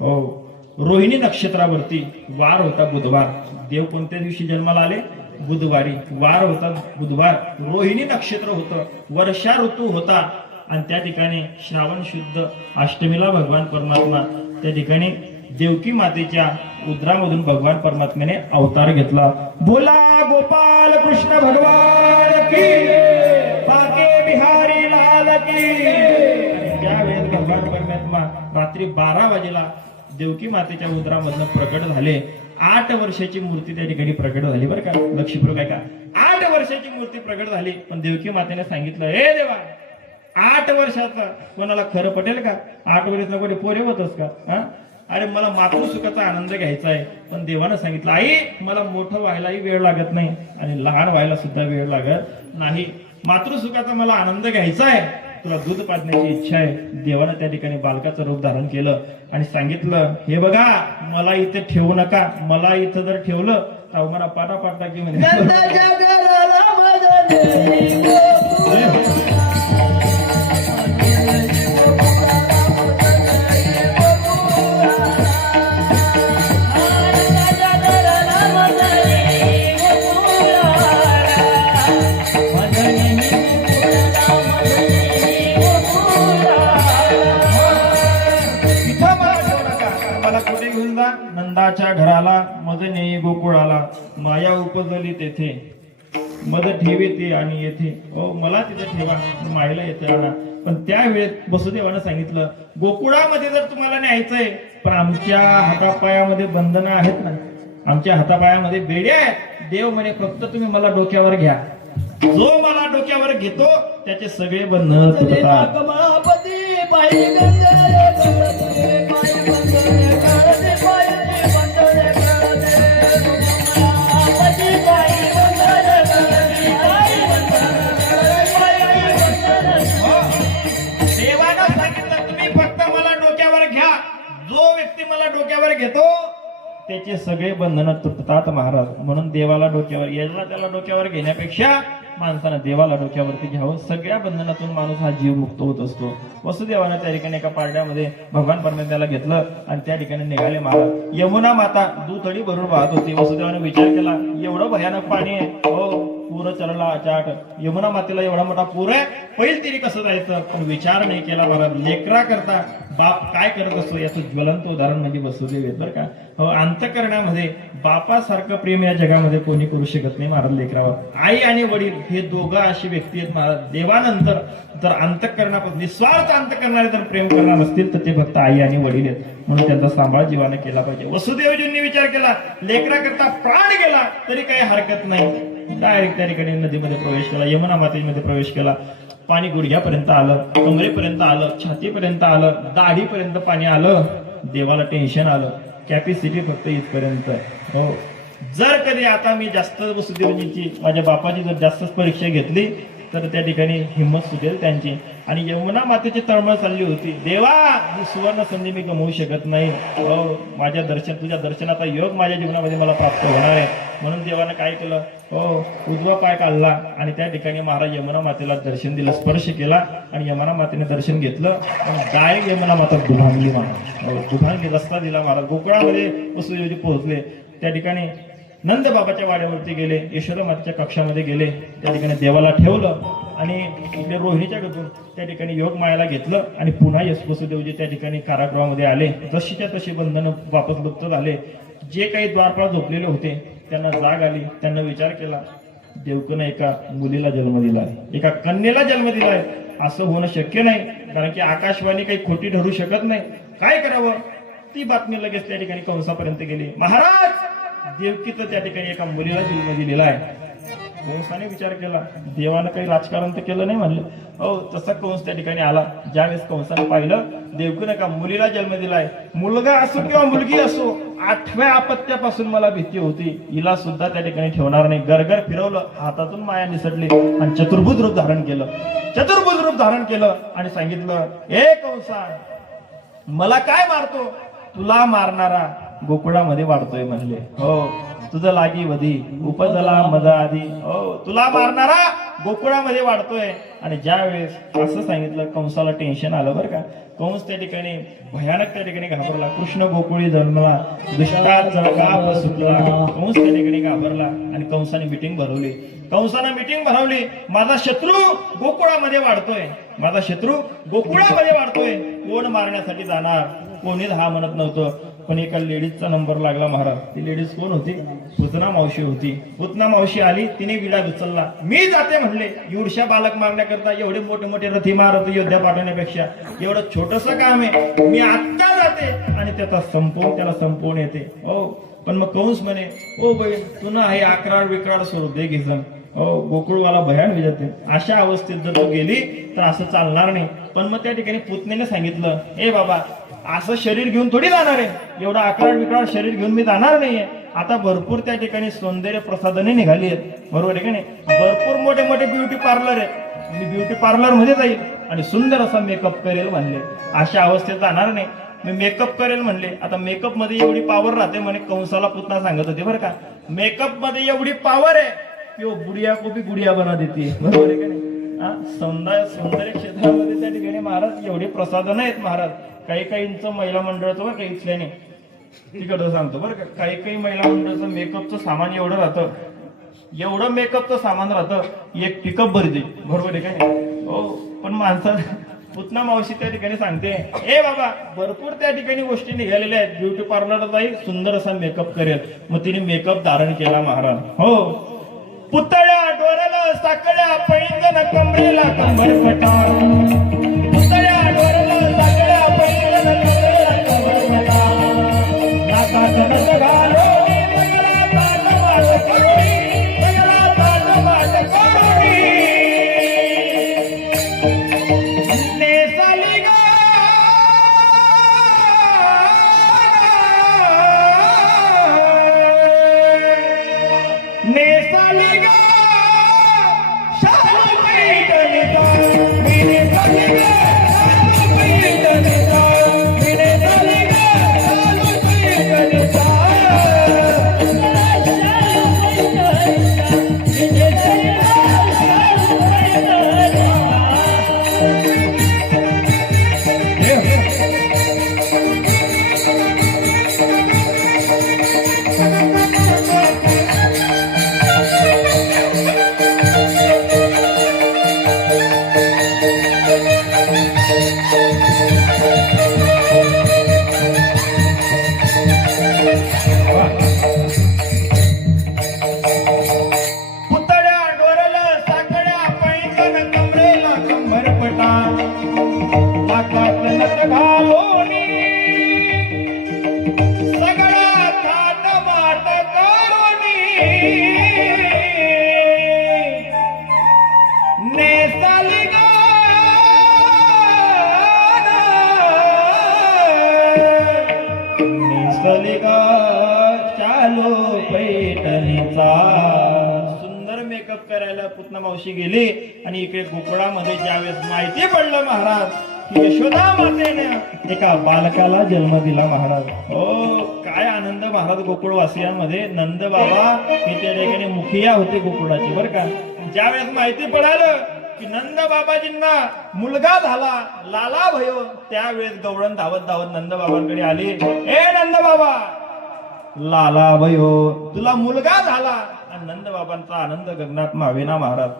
हो. रोहिणी नक्षत्रावरती वार होता बुधवार. देव कोणत्या दिवशी जन्माला आले? बुधवारी. वार होता बुधवार. रोहिणी नक्षत्र होतं. वर्षा ऋतू होता. आणि त्या ठिकाणी श्रावण शुद्ध अष्टमीला भगवान परमात्मा. त्या ठिकाणी देवकी मातेच्या उदरामधून भगवान परमात्म्याने अवतार घेतला. बोला गोपाल कृष्ण भगवान की बाके बिहारी लाल की त्यावेळेस भगवान परमात्मा रात्री बारा वाजेला देवकी मातेच्या उदरामधनं प्रकट झाले. आठ वर्षाची मूर्ती त्या ठिकाणी प्रकट झाली बरं का. लक्ष्मीपूर काय का? आठ वर्षाची मूर्ती प्रकट झाली. पण देवकी मातेने सांगितलं हे देवा आठ वर्षाचा कोणाला खरं पटेल का? आठ वर्षाचा कोणी पोरे होतच का? हा? अरे मला मातृसुखाचा आनंद घ्यायचा आहे. पण देवानं सांगितलं आई मला मोठं व्हायलाही वेळ लागत नाही आणि लहान व्हायला सुद्धा वेळ लागत नाही. मातृसुखाचा मला आनंद घ्यायचा आहे. तुला दूध पाजण्याची इच्छा आहे. देवानं त्या ठिकाणी बालकाचं रूप धारण केलं आणि सांगितलं हे बघा मला इथे ठेवू नका. मला इथं जर ठेवलं तर मला पाटा पाटा की माया उपजली तेथे. मद ठेवे ते आणि येथे. ओ मला तिथे ठेवा. मायला येते आणा पण त्यावेळेस वसुदेवानं सांगितलं गोकुळामध्ये जर तुम्हाला न्यायचंय पण आमच्या हातापायामध्ये बंधनं आहेत ना. आमच्या हातापायामध्ये बेड्या आहेत. देव म्हणे फक्त तुम्ही मला डोक्यावर घ्या. जो मला डोक्यावर घेतो त्याचे सगळे बंधन त्याचे सगळे बंधनं तुटतात महाराज. म्हणून देवाला डोक्यावर याला त्याला डोक्यावर घेण्यापेक्षा माणसानं देवाला डोक्यावरती घ्यावं. सगळ्या बंधनातून माणूस हा जीव मुक्त होत असतो. वसुदेवानं त्या ठिकाणी एका पारड्यामध्ये भगवान परमेश्वराला घेतलं आणि त्या ठिकाणी निघाले महाराज. यमुना माता दुथडी भरून वाहत होती. वसुदेवाने विचार केला एवढं भयानक पाणी आहे. हो. पूर चरला अचाट यमुना मातेला एवढा मोठा पूर आहे पहिल तरी कसं जायचं? पण विचार नाही केला महाराज लेकरा करता बाप काय करत असतो याचं ज्वलंत उदाहरण म्हणजे वसुदेव आहेत बरं का. हो अंतकरणामध्ये बापासारखं प्रेम या जगामध्ये कोणी करू शकत नाही महाराज लेकरावर. आई आणि वडील हे दोघं अशी व्यक्ती आहेत महाराज. देवानंतर जर अंतकरणापासून निस्वार्थ अंतकरणाने जर प्रेम करणार असतील तर ते फक्त आई आणि वडील आहेत. म्हणून त्यांचा सांभाळ जीवाने केला पाहिजे. वसुदेवजींनी विचार केला लेकरा करता प्राण गेला तरी काही हरकत नाही. डायरेक्ट त्या ठिकाणी नदीमध्ये प्रवेश केला यमुना मातेमध्ये प्रवेश केला. पाणी गुडघ्यापर्यंत आलं कमरेपर्यंत आलं छातीपर्यंत आलं दाढीपर्यंत पाणी आलं. देवाला टेन्शन आलं. कॅपॅसिटी फक्त इथपर्यंत. हो. जर कधी आता मी जास्त वसुदेवजींची माझ्या बापाची जर जास्तच परीक्षा घेतली तर त्या ठिकाणी हिंमत सुटेल त्यांची. आणि यमुना मातेची तळमळ चालली होती. देवा ही सुवर्ण संधी मी गमवू शकत नाही. हो माझ्या दर्शन तुझ्या दर्शनाचा योग माझ्या जीवनामध्ये मला प्राप्त होणार आहे. म्हणून देवानं काय केलं? हो उजवा पाय काढला आणि त्या ठिकाणी महाराज यमुना मातेला दर्शन दिलं स्पर्श केला आणि यमुना मातेने दर्शन घेतलं. आणि डायरेक्ट यमुना माता दुभांगली महाराज हो, दुभांगली रस्ता दिला महाराज. गोकुळामध्ये वसुदेवजी पोहोचले. त्या ठिकाणी नंद बाबाच्या वाड्यावरती गेले यशोदा मातेच्या कक्षामध्ये गेले त्या ठिकाणी देवाला ठेवलं आणि इकडे रोहिणीच्या गतून त्या ठिकाणी योग मायाला घेतलं आणि पुन्हा यशवसुदेवजी त्या ठिकाणी कारागृहामध्ये आले. जशीच्या तशी बंधनं वापस लुप्त झाले. जे काही द्वारपाळ झोपलेले होते त्यांना जाग आली त्यांना विचार केला देवकनं एका मुलीला जन्म दिला आहे एका कन्येला जन्म दिला आहे असं होणं शक्य नाही कारण की आकाशवाणी काही खोटी ठरू शकत नाही. काय करावं? ती बातमी लगेच त्या ठिकाणी कंसापर्यंत गेली. महाराज! देवकीचं त्या ठिकाणी एका मुलीला जन्म दिलेला आहे. कंसाने विचार केला देवानं काही राजकारण तर केलं नाही म्हणलं. हो तसा कंस त्या ठिकाणी आला. ज्यावेळेस कंसाने पाहिलं देवकीनं का मुलीला जन्म दिलाय मुलगा असो किंवा मुलगी असो आठव्या आपत्यापासून मला भीती होती. हिला सुद्धा त्या ठिकाणी ठेवणार नाही. गरगर फिरवलं हातातून माया निसटली आणि चतुर्भुज रूप धारण केलं. चतुर्भुज रूप धारण केलं आणि सांगितलं ए कंसा मला काय मारतो? तुला मारणारा गोकुळामध्ये वाढतोय म्हणले. हो तुझं लागी वधी उपजला मजा आधी. हो तुला मारणारा गोकुळामध्ये वाढतोय. आणि ज्या वेळेस असं सांगितलं कंसाला टेन्शन आलं बरं का कंस त्या ठिकाणी भयानक त्या ठिकाणी घाबरला. कृष्ण गोकुळी जन्मला दुष्काळ जळका सुटला. कंस त्या ठिकाणी घाबरला आणि कंसाने मिटिंग भरवली. कंसानं मिटिंग भरवली. माझा शत्रू गोकुळामध्ये वाढतोय. माझा शत्रू गोकुळामध्ये वाढतोय. कोण मारण्यासाठी जाणार? कोणीच हा म्हणत नव्हतं. पण एका लेडीजचा नंबर लागला महाराज. ती लेडीज कोण होती? पुतना मावशी होती. पुतना मावशी आली तिने विडा उचलला. मी जाते म्हणले युरशा बालक मारण्याकरता एवढे मोठे मोठे रथी मारत योद्धा पाठवण्यापेक्षा एवढं छोटस काम आहे. मी आत्ता जाते आणि त्याचा संपवून त्याला संपवून येते. हो पण मग कंस म्हणे ओ बहीण तू ना हे अकराळ विक्राड स्वरूप दे घेजन हो गोकुळवाला भयान विजते. अशा अवस्थेत जर तू गेली तर असं चालणार नाही. पण मग त्या ठिकाणी पुतण्याने सांगितलं ए बाबा असं शरीर घेऊन थोडी जाणार आहे. एवढा अकराळ विकराळ शरीर घेऊन मी जाणार नाहीये. आता भरपूर त्या ठिकाणी सौंदर्य प्रसाधने निघाली आहेत. बरोबर आहे का नाही? भरपूर मोठे मोठे ब्युटी पार्लर आहेत. मी ब्युटी पार्लरमध्ये जाईल आणि सुंदर असा मेकअप करेल म्हणले अशा अवस्थेत जाणार नाही. मी मेकअप करेल म्हणले. आता मेकअपमध्ये एवढी पावर राहते म्हणे कंसाला पुतना सांगत होते बरं का. मेकअपमध्ये एवढी पावर आहे. की गुडिया बुडिया को भी गुडिया बना देते. बरोबर आहे का नाही? सौंदर्य सौंदर्य क्षेत्रामध्ये त्या ठिकाणी महाराज एवढे प्रसाधन आहेत महाराज. काही काहींचं महिला मंडळाचं बरं काही इथल्याने तिकडं सांगतो बरं का. काही काही महिला मंडळाचं मेकअपचं सामान एवढं राहतं. एवढं मेकअपचं सामान राहतं एक पिकअप भरते बरोबर आहे का हो पण माणसा पुतना मावशी त्या ठिकाणी सांगते ए बाबा भरपूर त्या ठिकाणी गोष्टी निघालेल्या आहेत. ब्युटी पार्लरचाही सुंदर असा मेकअप करेल. मग तिने मेकअप धारण केला महाराज. हो. पुतळ्या डोऱ्याला साकड्या पैंजन कमरेला कंबर पुतना मावशी गेली आणि इकडे गोकुळामध्ये ज्यावेळेस माहिती पडलं महाराज यशोदा मातेने एका बालकाला जन्म दिला महाराज. हो काय आनंद महाराज गोकुळवासियांमध्ये. नंद बाबा हे त्या ठिकाणी मुखिया होते गोकुळाची बरं का? ज्यावेळेस माहिती पडालं की नंद बाबाजींना मुलगा झाला लाला भयो त्यावेळेस गवळण धावत धावत नंद बाबांकडे आले. ए नंद बाबा! लाला भयो. तुला मुलगा झाला. नंद बाबांचा आनंद गगनात मावेना महाराज.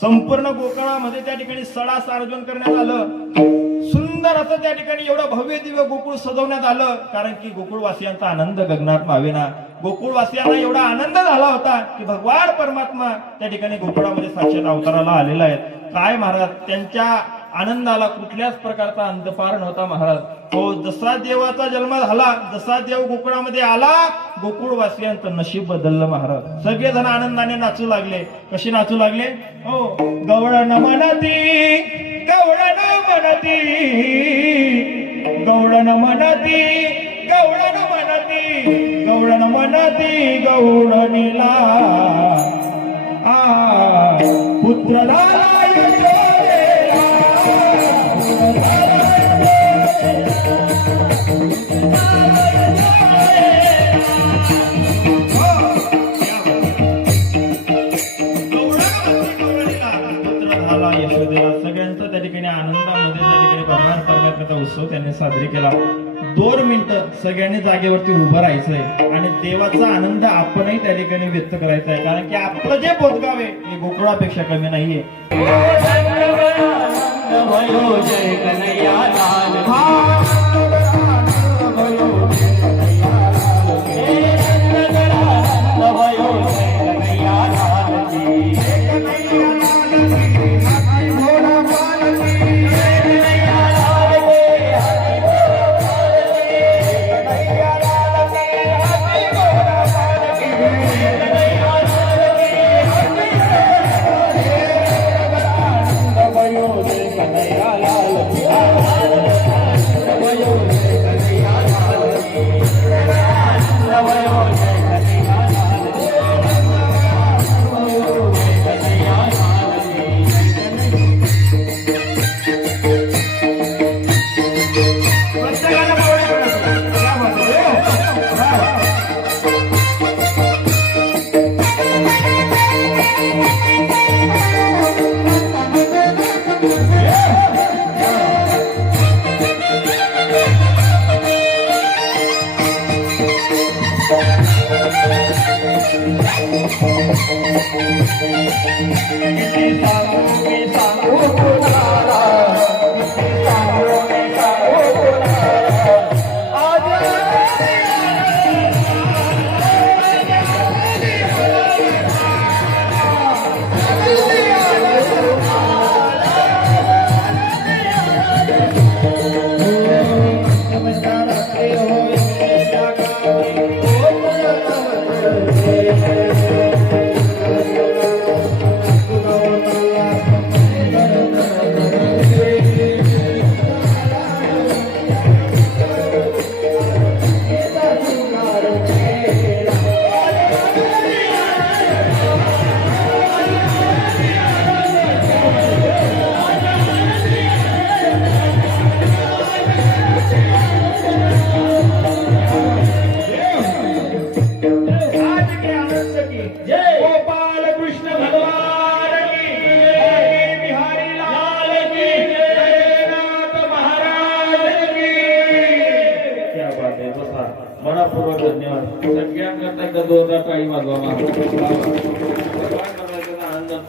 संपूर्ण गोकुळामध्ये त्या ठिकाणी सडा सार्वजन करण्यात आलं. सुंदर असं त्या ठिकाणी एवढं भव्य दिव्य गोकुळ सजवण्यात आलं. कारण की गोकुळवासियांचा आनंद गगनात मावेना. गोकुळवासियांना एवढा आनंद झाला होता की भगवान परमात्मा त्या ठिकाणी गोकुळामध्ये साक्षात अवताराला आलेला आहे. काय महाराज त्यांच्या आनंदाला कुठल्याच प्रकारचा अंतपार नव्हता महाराज. हो जसा देवाचा जन्म झाला जसा देव गोकुळामध्ये आला गोकुळवासियांचं नशीब बदललं महाराज. सगळेजण आनंदाने नाचू लागले. कसे नाचू लागले? हो गवळण म्हणती गवळण म्हणती गवळण म्हणती गवळण म्हणती गवळण म्हणती गवळणीला आ पुत्र साजरी केला. दोन मिनिटं सगळ्यांनी जागेवरती उभं राहायचंय आणि देवाचा आनंद आपणही त्या ठिकाणी व्यक्त करायचा आहे. कारण की आपलं जे बोधगाव आहे हे गोकुळापेक्षा कमी नाहीये. भयो 이 땅을 이 땅으로 나라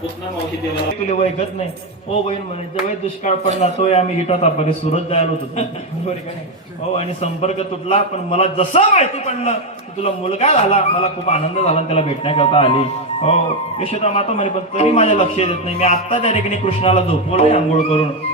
तुला नाही. ओ बहीण म्हणायचं वय दुष्काळ पडला तो आम्ही हिटात आपण सुरत जायला होतो. हो आणि संपर्क तुटला पण मला जसं माहिती पडलं की तुला मुलगा झाला मला खूप आनंद झाला आणि त्याला भेटण्याकरता आली. हो यशोदा माता म्हणे पण तरी माझ्या लक्ष देत नाही. मी आत्ता त्या ठिकाणी कृष्णाला झोपवलंय आंघोळ करून.